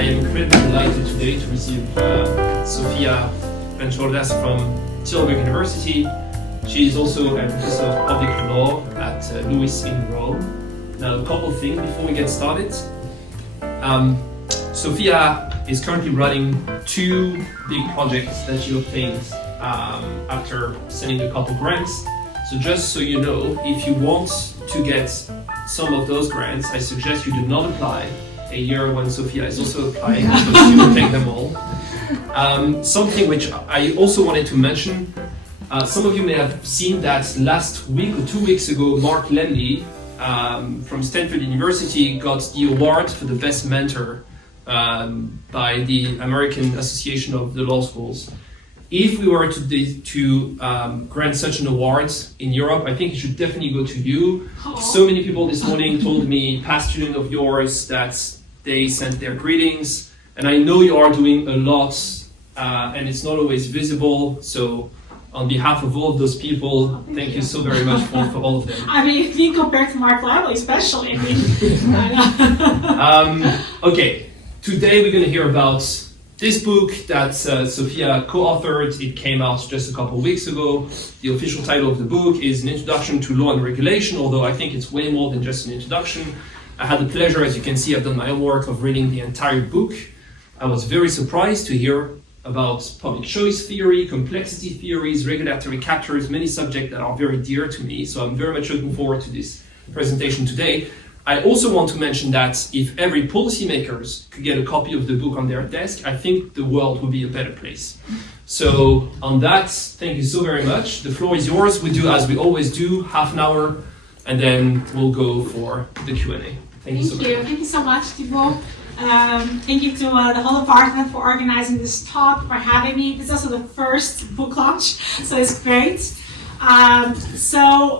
I am incredibly delighted today to receive Sofia Ranchordas from Tilburg University. She is also a professor of public law at Lewis in Rome. Now, a couple of things before we get started. Sofia is currently running two big projects that she obtained after sending a couple grants. So just so you know, if you want to get some of those grants, I suggest you do not apply a year when Sofia is also applying, because she will take them all. Something which I also wanted to mention, some of you may have seen that last week or 2 weeks ago, Mark Lemley from Stanford University got the award for the best mentor by the American Association of the Law Schools. If we were to grant such an award in Europe, I think it should definitely go to you. So many people this morning told me, past students of yours, that they sent their greetings, and I know you are doing a lot, and it's not always visible. So on behalf of all of those people, thank you so very much for all of them. I mean, if you compare to Mark Lively, especially, I mean. Okay, today we're going to hear about this book that Sofia co-authored. It came out just a couple of weeks ago. The official title of the book is An Introduction to Law and Regulation, although I think it's way more than just an introduction. I had the pleasure, as you can see, I've done my own work of reading the entire book. I was very surprised to hear about public choice theory, complexity theories, regulatory captures, many subjects that are very dear to me. So I'm very much looking forward to this presentation today. I also want to mention that if every policymakers could get a copy of the book on their desk, I think the world would be a better place. So on that, thank you so very much. The floor is yours. We do as we always do, half an hour, and then we'll go for the Q&A. Thank you so much. Thank you so much, Thibault. Thank you to the whole department for organizing this talk, for having me. This is also the first book launch, so it's great. So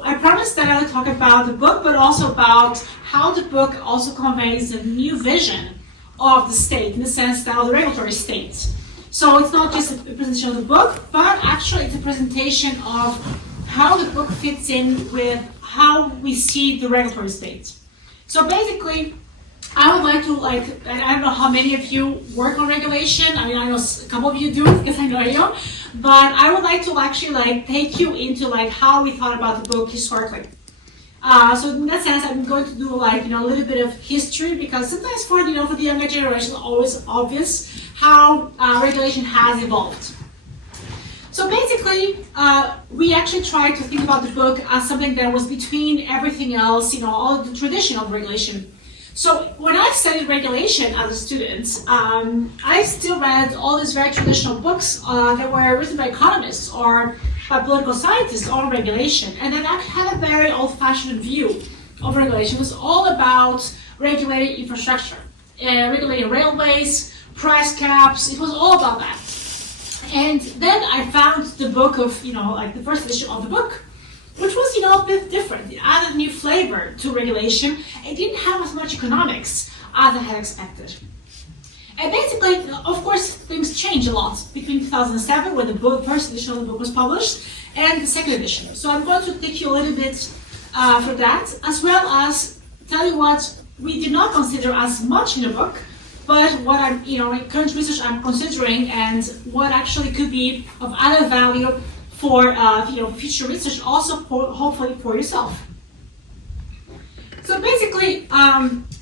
I promised that I would talk about the book, but also about how the book also conveys a new vision of the state, in the sense that of the regulatory state. So it's not just a presentation of the book, but actually it's a presentation of how the book fits in with how we see the regulatory state. So basically, I would like to, I don't know how many of you work on regulation. I mean, I know a couple of you do, because I know you, but I would like to actually take you into how we thought about the book historically. So in that sense, I'm going to do a little bit of history, because sometimes for the younger generation, it's always obvious how regulation has evolved. So basically, we actually tried to think about the book as something that was between everything else, all the tradition of regulation. So when I studied regulation as a student, I still read all these very traditional books that were written by economists or by political scientists on regulation, and that had a very old-fashioned view of regulation. It was all about regulating infrastructure, regulating railways, price caps. It was all about that. And then I found the book of, the first edition of the book, which was, a bit different. It added new flavor to regulation. It didn't have as much economics as I had expected. And basically, of course, things changed a lot between 2007, when the first edition of the book was published, and the second edition. So I'm going to take you a little bit for that, as well as tell you what we did not consider as much in the book, but what I'm, current research I'm considering, and what actually could be of added value for future research, also hopefully for yourself. So basically,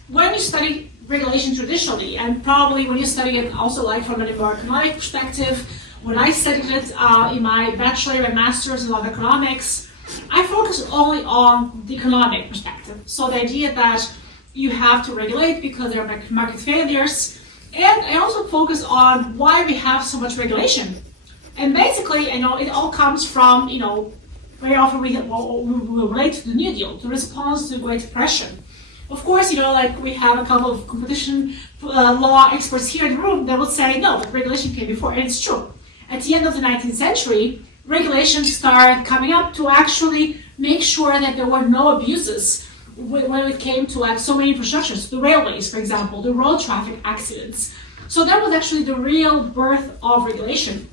when you study regulation traditionally, and probably when you study it also from a more economic perspective, when I studied it in my bachelor and master's in law of economics, I focused only on the economic perspective. So the idea that you have to regulate because there are market failures, and I also focus on why we have so much regulation. And basically, it all comes from, very often we relate to the New Deal, the response to the Great Depression. Of course, we have a couple of competition law experts here in the room that would say, no, regulation came before, and it's true. At the end of the 19th century, regulations started coming up to actually make sure that there were no abuses when it came to so many infrastructures, the railways, for example, the road traffic accidents. So that was actually the real birth of regulation,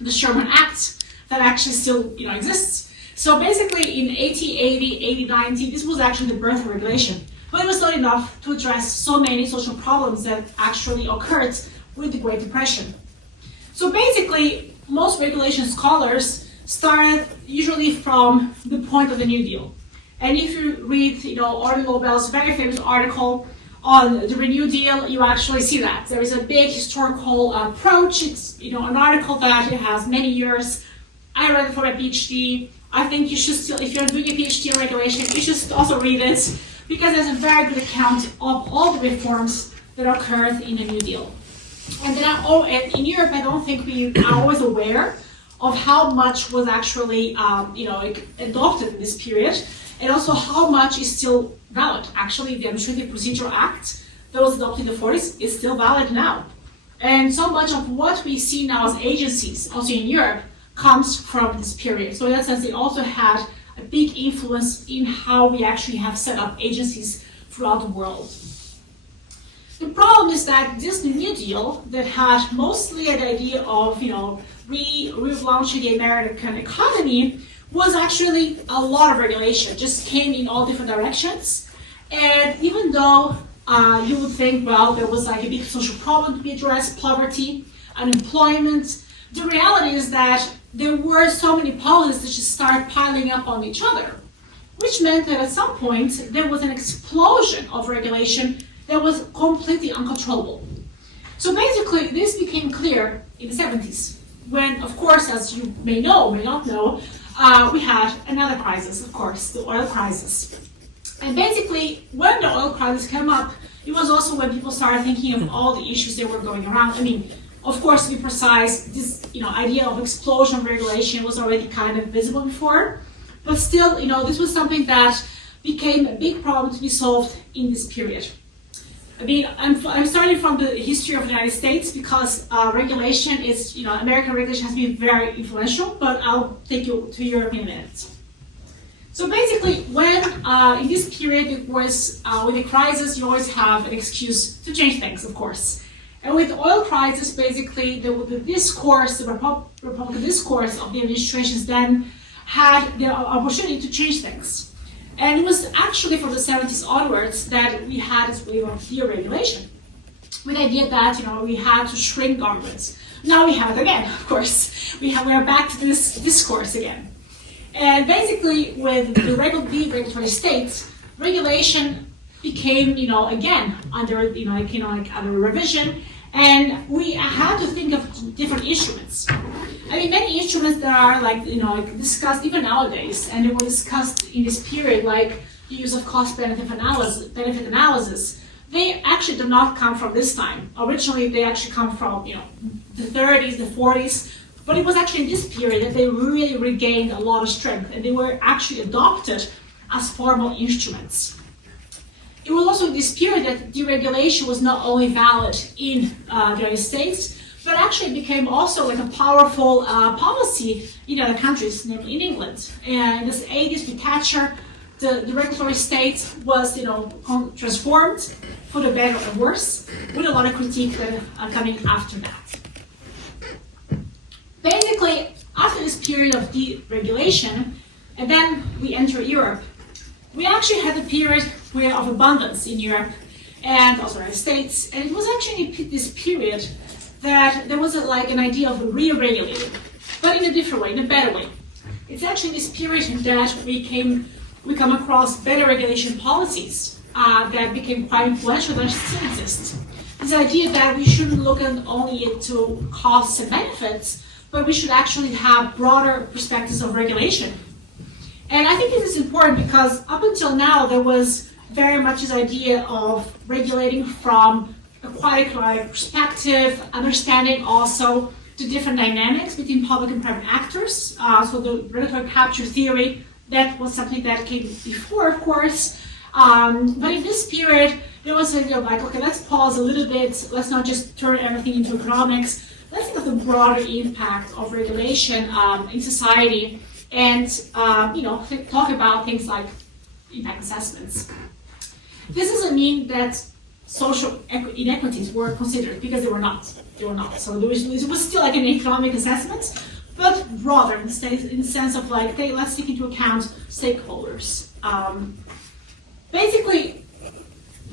the Sherman Act, that actually still exists. So basically in 1880, 1890, this was actually the birth of regulation. but it was not enough to address so many social problems that actually occurred with the Great Depression. So basically, most regulation scholars started usually from the point of the New Deal. And if you read, Arthur Lobel's very famous article on the New Deal, you actually see that. There is a big historical approach. It's, an article that it has many years. I read it for a PhD. I think you should still, if you're doing a PhD in regulation, you should also read it because there's a very good account of all the reforms that occurred in the New Deal. And then in Europe, I don't think we are always aware of how much was actually, adopted in this period, and also how much is still valid. Actually, the Administrative Procedure Act that was adopted in the 40s is still valid now. And so much of what we see now as agencies, also in Europe, comes from this period. So in that sense, they also had a big influence in how we actually have set up agencies throughout the world. The problem is that this New Deal that had mostly an idea of, relaunching the American economy was actually a lot of regulation, just came in all different directions. And even though you would think, well, there was like a big social problem to be addressed, poverty, unemployment, the reality is that there were so many policies that just started piling up on each other, which meant that at some point there was an explosion of regulation that was completely uncontrollable. So basically, this became clear in the 70s, when, of course, as you may know, may not know, we had another crisis, of course, the oil crisis. And basically, when the oil crisis came up, it was also when people started thinking of all the issues that were going around. I mean, of course, to be precise, this idea of explosion of regulation was already kind of visible before, but still, this was something that became a big problem to be solved in this period. I mean, I'm starting from the history of the United States because regulation is, American regulation has been very influential, but I'll take you to Europe in a minute. So basically, when in this period it was, with the crisis, you always have an excuse to change things, of course. And with the oil crisis, basically, the discourse, the Republican discourse of the administrations then had the opportunity to change things. And it was actually from the 70s onwards that we had this wave of deregulation, with the idea that we had to shrink governments. Now we have it again, of course. We are back to this discourse again. And basically, with the regulatory states, regulation became, again, under, under revision, and we had to think of different instruments. I mean, many instruments that are discussed even nowadays, and they were discussed in this period, like the use of cost-benefit analysis, they actually did not come from this time. Originally, they actually come from, the 30s, the 40s, but it was actually in this period that they really regained a lot of strength, and they were actually adopted as formal instruments. It was also in this period that deregulation was not only valid in the United States, but actually became also like a powerful policy in other countries, namely in England. And in the 80s with Thatcher, the regulatory state was transformed for the better and worse, with a lot of critique coming after that. Basically, after this period of deregulation, and then we enter Europe, we actually had a period of abundance in Europe and also the United States, and it was actually this period that there was an idea of re-regulating, but in a different way, in a better way. It's actually this period that we come across better regulation policies that became quite influential that still exist. This idea that we shouldn't look only into costs and benefits, but we should actually have broader perspectives of regulation. And I think this is important because up until now, there was very much this idea of regulating from a quite perspective, understanding also the different dynamics between public and private actors. So the regulatory capture theory, that was something that came before, of course. But in this period, there was a okay, let's pause a little bit. Let's not just turn everything into economics. Let's think of the broader impact of regulation in society, and talk about things like impact assessments. This doesn't mean that social inequities were considered, because they were not. So there was still an economic assessment, but broader in the sense of okay, let's take into account stakeholders. Basically,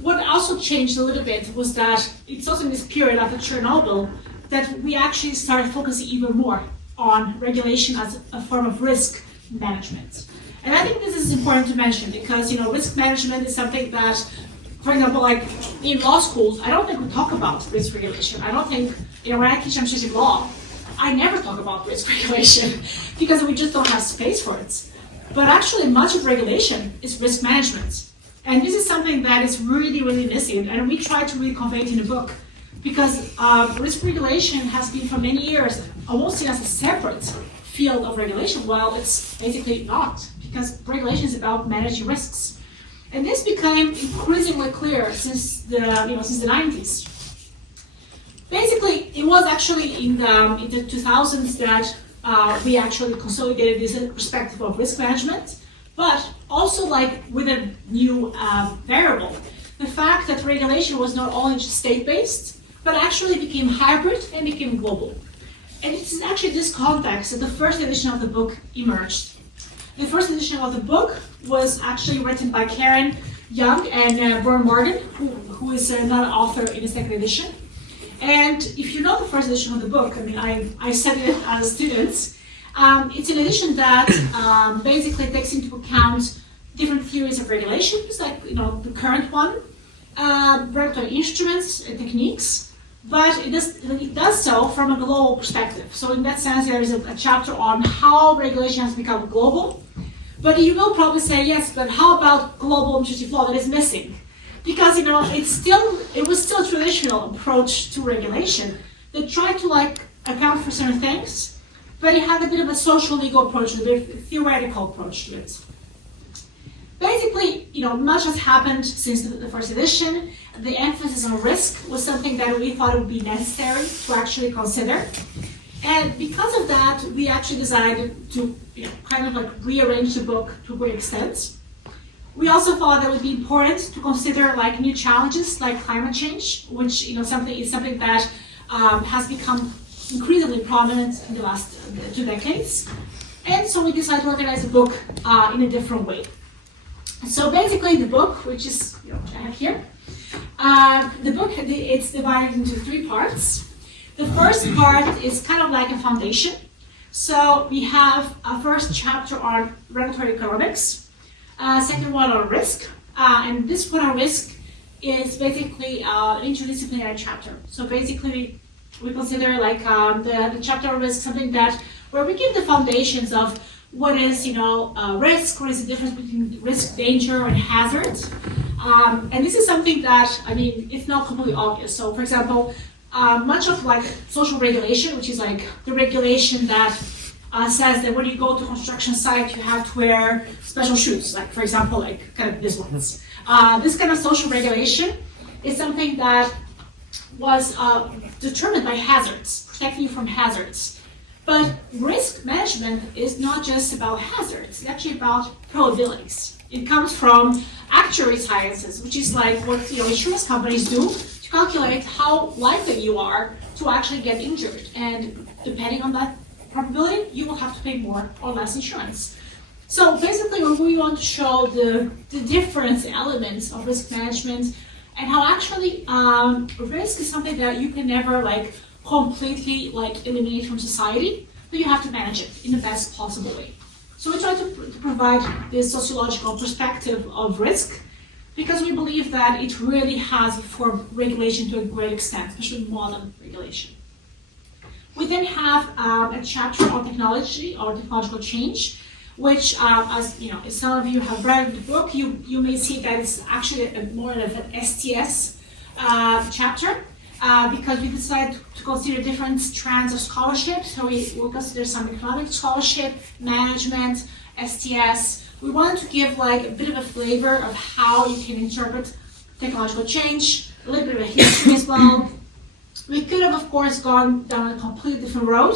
what also changed a little bit was that it's also in this period after Chernobyl that we actually started focusing even more on regulation as a form of risk management. And I think this is important to mention because, risk management is something that, for example, like in law schools, I don't think we talk about risk regulation. I don't think, when I teach administrative law, I never talk about risk regulation because we just don't have space for it. But actually, much of regulation is risk management. And this is something that is really, really missing. And we try to really convey it in the book because risk regulation has been for many years almost seen as a separate field of regulation. Well, it's basically not, because regulation is about managing risks. And this became increasingly clear since the 90s. Basically, it was actually in the 2000s that we actually consolidated this perspective of risk management, but also like with a new variable. The fact that regulation was not only just state-based, but actually became hybrid and became global. And it's actually this context that the first edition of the book emerged. The first edition of the book was actually written by Karen Yeung and Brian Morgan, who is another author in the second edition. And if you know the first edition of the book, I studied it as a student. It's an edition that basically takes into account different theories of regulation, just like the current one, regulatory instruments and techniques. But it does so from a global perspective. So in that sense, there is a chapter on how regulation has become global. But you will probably say, yes, but how about global administrative law that is missing? Because it was still a traditional approach to regulation that tried to account for certain things, but it had a bit of a social legal approach, a bit of a theoretical approach to it. Basically, much has happened since the first edition. The emphasis on risk was something that we thought would be necessary to actually consider. And because of that, we actually decided to rearrange the book to a great extent. We also thought that it would be important to consider new challenges like climate change, which is something that has become increasingly prominent in the last 2 decades. And so we decided to organize the book in a different way. So basically the book, which is which I have here, the book, it's divided into 3 parts. The first part is kind of like a foundation. So we have a first chapter on regulatory economics, second one on risk, and this one on risk is basically an interdisciplinary chapter. So basically we consider the chapter on risk something where we give the foundations of what is risk, what is the difference between risk, danger, and hazard. And this is something that, it's not completely obvious. So for example, much of social regulation, which is the regulation that says that when you go to a construction site, you have to wear special shoes, for example, kind of this ones. This kind of social regulation is something that was determined by hazards, protecting you from hazards. But risk management is not just about hazards, it's actually about probabilities. It comes from actuary sciences, which is what insurance companies do to calculate how likely you are to actually get injured. And depending on that probability, you will have to pay more or less insurance. So basically, we want to show the different elements of risk management and how actually risk is something that you can never completely eliminate from society, but you have to manage it in the best possible way. So we try to provide this sociological perspective of risk because we believe that it really has formed regulation to a great extent, especially modern regulation. We then have a chapter on technology or technological change, which, as some of you have read the book, you may see that it's actually more of an STS chapter. Because we decided to consider different strands of scholarship. So we will consider some economic scholarship, management, STS. We wanted to give a bit of a flavor of how you can interpret technological change, a little bit of a history as well. We could have, of course, gone down a completely different road,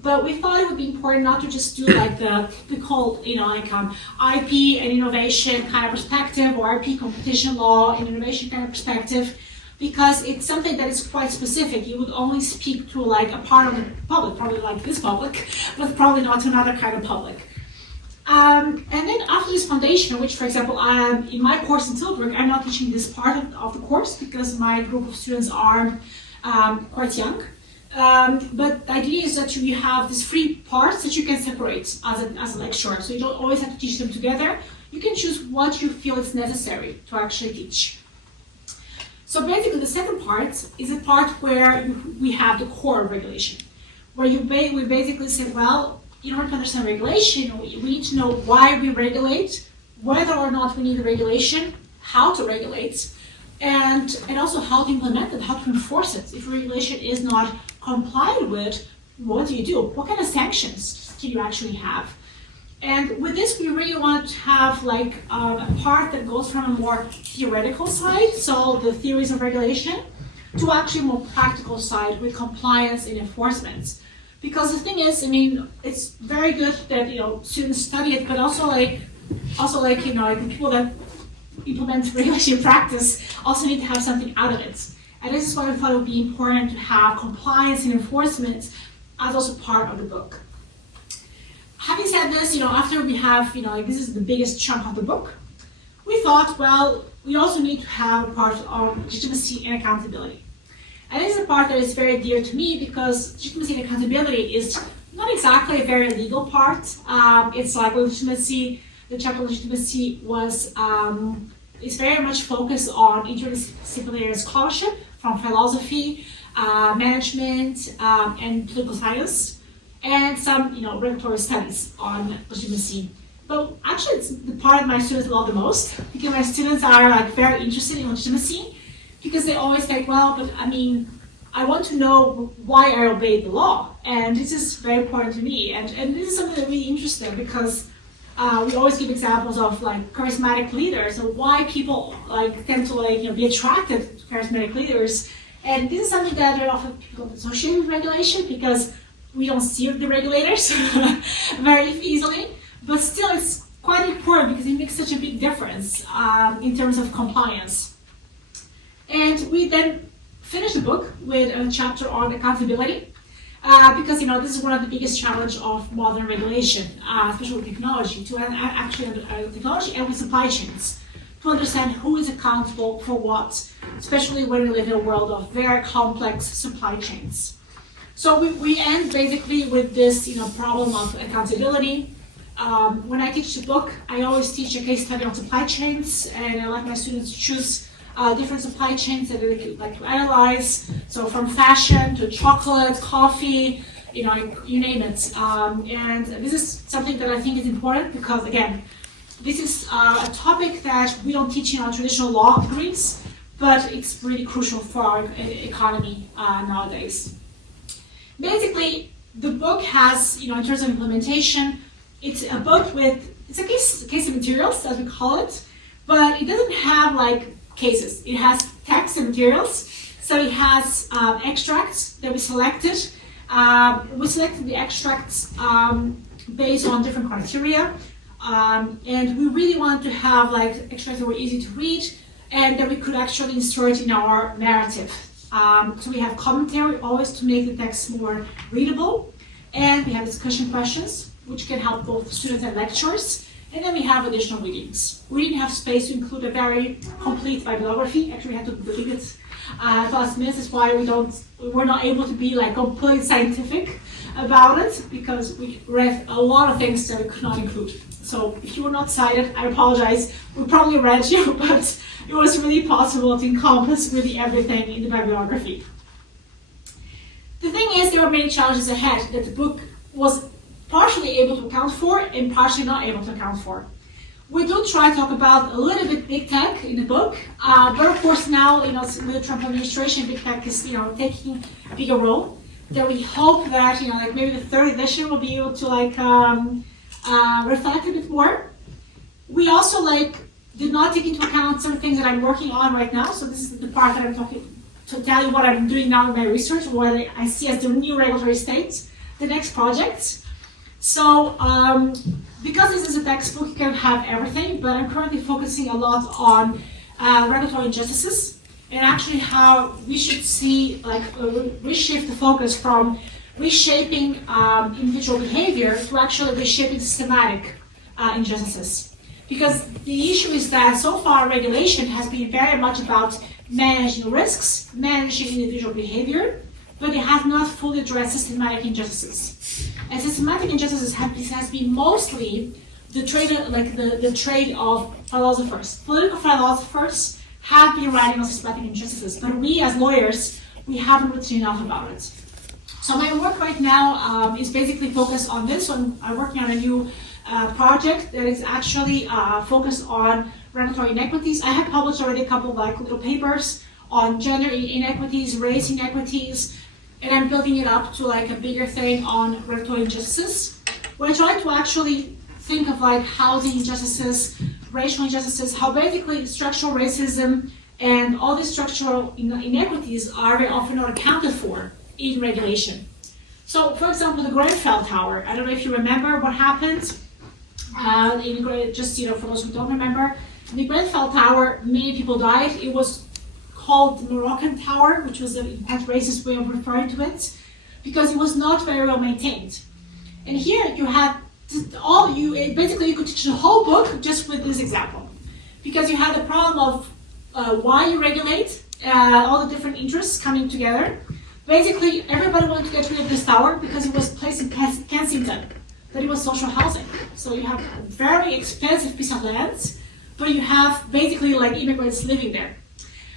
but we thought it would be important not to just do the typical, IP and innovation kind of perspective, or IP competition law and innovation kind of perspective, because it's something that is quite specific. You would only speak to a part of the public, probably this public, but probably not to another kind of public. And then after this foundation, which for example, in my course in Tilburg, I'm not teaching this part of the course because my group of students are quite young. But the idea is that you have these three parts that you can separate as a lecturer. So you don't always have to teach them together. You can choose what you feel is necessary to actually teach. So basically the second part is a part where we have the core of regulation, where we basically say, well, in order to understand regulation, we need to know why we regulate, whether or not we need a regulation, how to regulate, and also how to implement it, how to enforce it. If a regulation is not complied with, what do you do? What kind of sanctions can you actually have? And with this, we really want to have like a part that goes from a more theoretical side, so the theories of regulation, to actually a more practical side with compliance and enforcement. Because the thing is, I mean, it's very good that students study it, but also like the people that implement regulation in practice also need to have something out of it. And this is why we thought it would be important to have compliance and enforcement as also part of the book. Having said this, after we have, this is the biggest chunk of the book, we thought, well, we also need to have a part of legitimacy and accountability. And this is a part that is very dear to me because legitimacy and accountability is not exactly a very legal part. It's like legitimacy, the chapter on legitimacy is very much focused on interdisciplinary scholarship from philosophy, management, and political science, and some regulatory studies on legitimacy. But actually, it's the part that my students love the most because my students are like very interested in legitimacy because they always say, well, but I mean, I want to know why I obey the law, and this is very important to me. And this is something that really interests them because we always give examples of like charismatic leaders and why people tend to be attracted to charismatic leaders. And this is something that very often people associate with regulation because we don't see the regulators very easily. But still, it's quite important because it makes such a big difference in terms of compliance. And we then finished the book with a chapter on accountability. Because this is one of the biggest challenges of modern regulation, especially with technology, to actually technology and with supply chains, to understand who is accountable for what, especially when we live in a world of very complex supply chains. So we end basically with this problem of accountability. When I teach the book, I always teach a case study on supply chains, and I like my students to choose different supply chains that they like to analyze. So from fashion to chocolate, coffee, you name it. And this is something that I think is important because, again, this is a topic that we don't teach in our traditional law degrees, but it's really crucial for our economy nowadays. Basically, the book has, in terms of implementation, it's a book it's a case of materials, as we call it, but it doesn't have cases. It has text and materials. So it has extracts that we selected. We selected the extracts based on different criteria. And we really wanted to have extracts that were easy to read and that we could actually insert in our narrative. So we have commentary always to make the text more readable. And we have discussion questions, which can help both students and lecturers. And then we have additional readings. We didn't have space to include a very complete bibliography. Actually, we had to delete it at the last minute. That's why we're not able to be completely scientific about it because we read a lot of things that we could not include. So if you were not cited, I apologize. We probably read you, but it was really possible to encompass really everything in the bibliography. The thing is, there are many challenges ahead that the book was partially able to account for and partially not able to account for. We do try to talk about a little bit big tech in the book, but of course now, with the Trump administration, big tech is, taking a bigger role. That we hope that, maybe the third edition will be able to reflect a bit more. We also did not take into account some things that I'm working on right now. So this is the part that I'm talking to tell you what I'm doing now in my research, what I see as the new regulatory states, the next projects. So, because this is a textbook, you can have everything, but I'm currently focusing a lot on regulatory injustices and actually how we should see, reshift the focus from reshaping individual behavior to actually reshaping systematic injustices. Because the issue is that so far regulation has been very much about managing risks, managing individual behavior, but it has not fully addressed systematic injustices. And systematic injustices has been mostly the trade of philosophers. Political philosophers have been writing on systematic injustices, but we as lawyers, we haven't written enough about it. So my work right now is basically focused on this. So I'm working on a new project that is actually focused on regulatory inequities. I have published already a couple of little papers on gender inequities, race inequities, and I'm building it up to a bigger thing on regulatory injustices. Where I try to actually think of housing injustices, racial injustices, how basically structural racism and all these structural inequities are very often not accounted for in regulation. So, for example, the Grenfell Tower. I don't know if you remember what happened. Just for those who don't remember, in the Grenfell Tower, many people died. It was called the Moroccan Tower, which was a racist way of referring to it, because it was not very well maintained. And here you had basically you could teach the whole book just with this example, because you had the problem of why you regulate, all the different interests coming together. Basically, everybody wanted to get rid of this tower because it was placed in Kensington, that it was social housing. So you have a very expensive piece of land, but you have basically immigrants living there.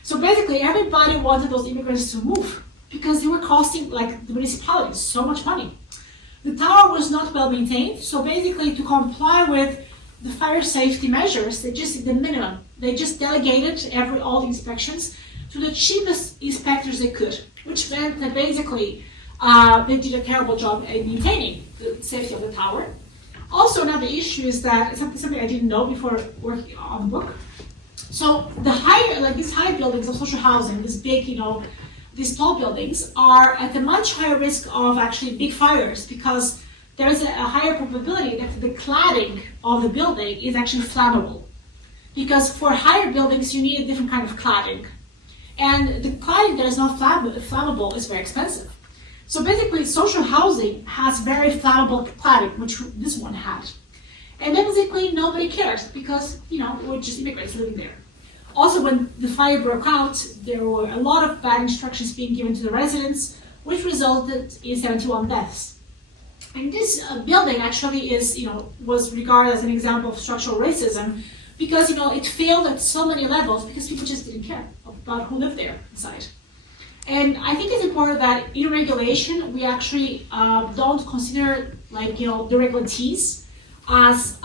So basically, everybody wanted those immigrants to move because they were costing the municipalities so much money. The tower was not well maintained, so basically to comply with the fire safety measures, they just did the minimum. They just delegated all the inspections to the cheapest inspectors they could, which meant that basically they did a terrible job at maintaining the safety of the tower. Also, another issue is that something I didn't know before working on the book. So the higher, these high buildings of social housing, this big, these tall buildings are at a much higher risk of actually big fires because there is a higher probability that the cladding of the building is actually flammable. Because for higher buildings, you need a different kind of cladding. And the cladding that is not flammable is very expensive. So basically, social housing has very flammable cladding, which this one had. And then basically, nobody cares because, we're just immigrants living there. Also, when the fire broke out, there were a lot of bad instructions being given to the residents, which resulted in 71 deaths. And this building actually was regarded as an example of structural racism because, it failed at so many levels because people just didn't care about who lived there inside. And I think it's important that in regulation, we actually don't consider the regulatees as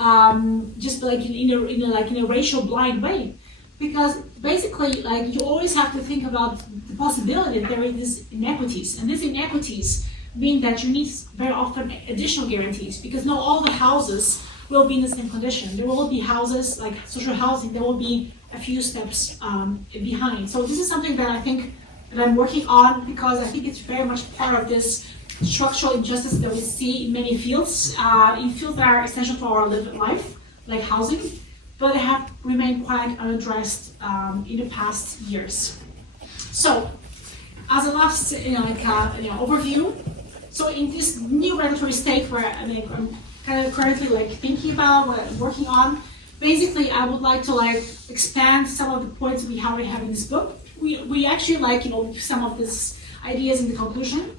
just in a racial blind way. Because basically, you always have to think about the possibility that there is these inequities. And these inequities mean that you need very often additional guarantees because not all the houses will be in the same condition. There will be houses, like social housing, there will be a few steps behind. So this is something that I think that I'm working on because I think it's very much part of this structural injustice that we see in many fields, in fields that are essential to our lived life, like housing, but they have remained quite unaddressed in the past years. So, as a last overview, so in this new regulatory state where I'm kind of currently thinking about what I'm working on, basically I would like to expand some of the points we already have in this book. We actually some of these ideas in the conclusion.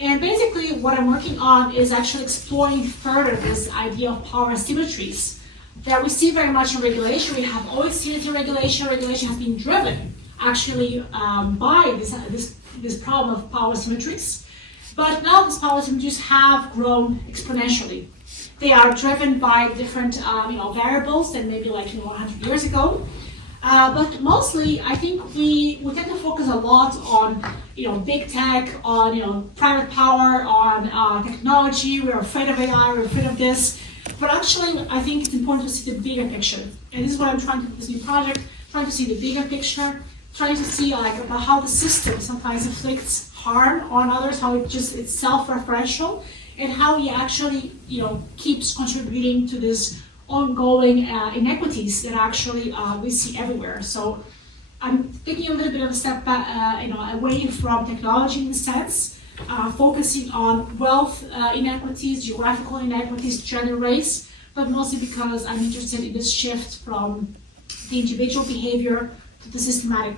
And basically what I'm working on is actually exploring further this idea of power asymmetries that we see very much in regulation. We have always seen it in regulation. Regulation has been driven actually by this problem of power asymmetries. But now these power asymmetries have grown exponentially. They are driven by different variables than maybe 100 years ago. But mostly, I think we tend to focus a lot on big tech, on private power, on technology. We're afraid of AI. We're afraid of this. But actually, I think it's important to see the bigger picture. And this is what I'm trying to do with this new project, trying to see the bigger picture, trying to see about how the system sometimes inflicts harm on others, how it's self-referential, and how he actually keeps contributing to this ongoing inequities that actually we see everywhere. So I'm taking a little bit of a step back, away from technology in a sense, focusing on wealth inequities, geographical inequities, gender, race, but mostly because I'm interested in this shift from the individual behavior to the systematic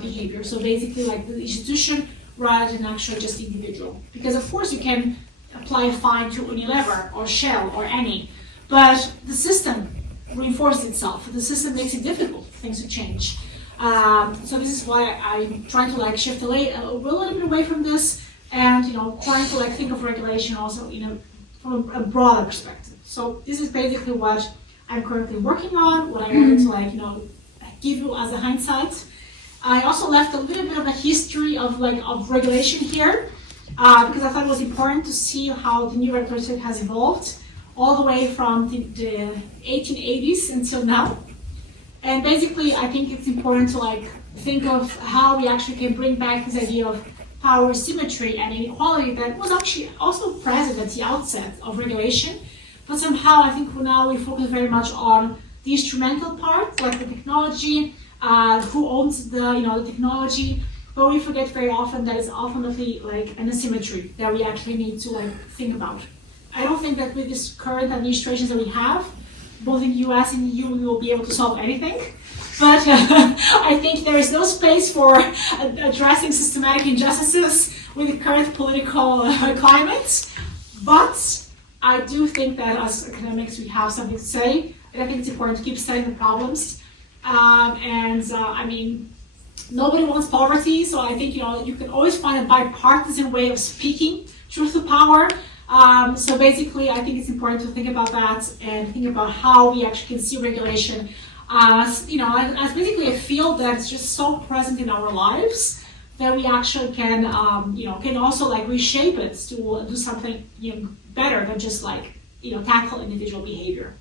behavior. So basically like the institution rather than actually just the individual. Because of course you can apply a fine to Unilever or Shell or any, but the system reinforces itself. The system makes it difficult for things to change. So this is why I'm trying to like shift a little bit away from this, and trying to like think of regulation also from a broader perspective. So this is basically what I'm currently working on, what I wanted to like give you as a hindsight. I also left a little bit of a history of regulation here, because I thought it was important to see how the new regulation has evolved all the way from the 1880s until now. And basically, I think it's important to like think of how we actually can bring back this idea of power symmetry and inequality that was actually also present at the outset of regulation. But somehow I think now we focus very much on the instrumental part, like the technology, who owns the technology, but we forget very often that it's ultimately like an asymmetry that we actually need to like think about. I don't think that with this current administrations that we have, both in the US and EU, we will be able to solve anything. But I think there is no space for addressing systematic injustices with the current political climate. But I do think that as academics, we have something to say. And I think it's important to keep studying the problems. I mean, nobody wants poverty. So I think, you can always find a bipartisan way of speaking truth to power. So basically, I think it's important to think about that and think about how we actually can see regulation as basically a field that's just so present in our lives that we actually can, can also like reshape it to do something better than just like tackle individual behavior.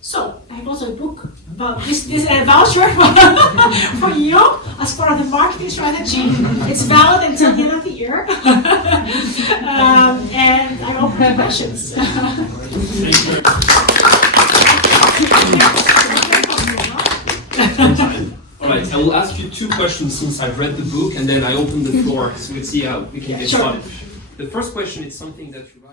So I have also a book about this voucher for you as part of the marketing strategy. It's valid until the end of the year. And I'm open to questions. All right, I will ask you two questions since I've read the book, and then I open the floor so we'll see how we can get started. The first question is something that you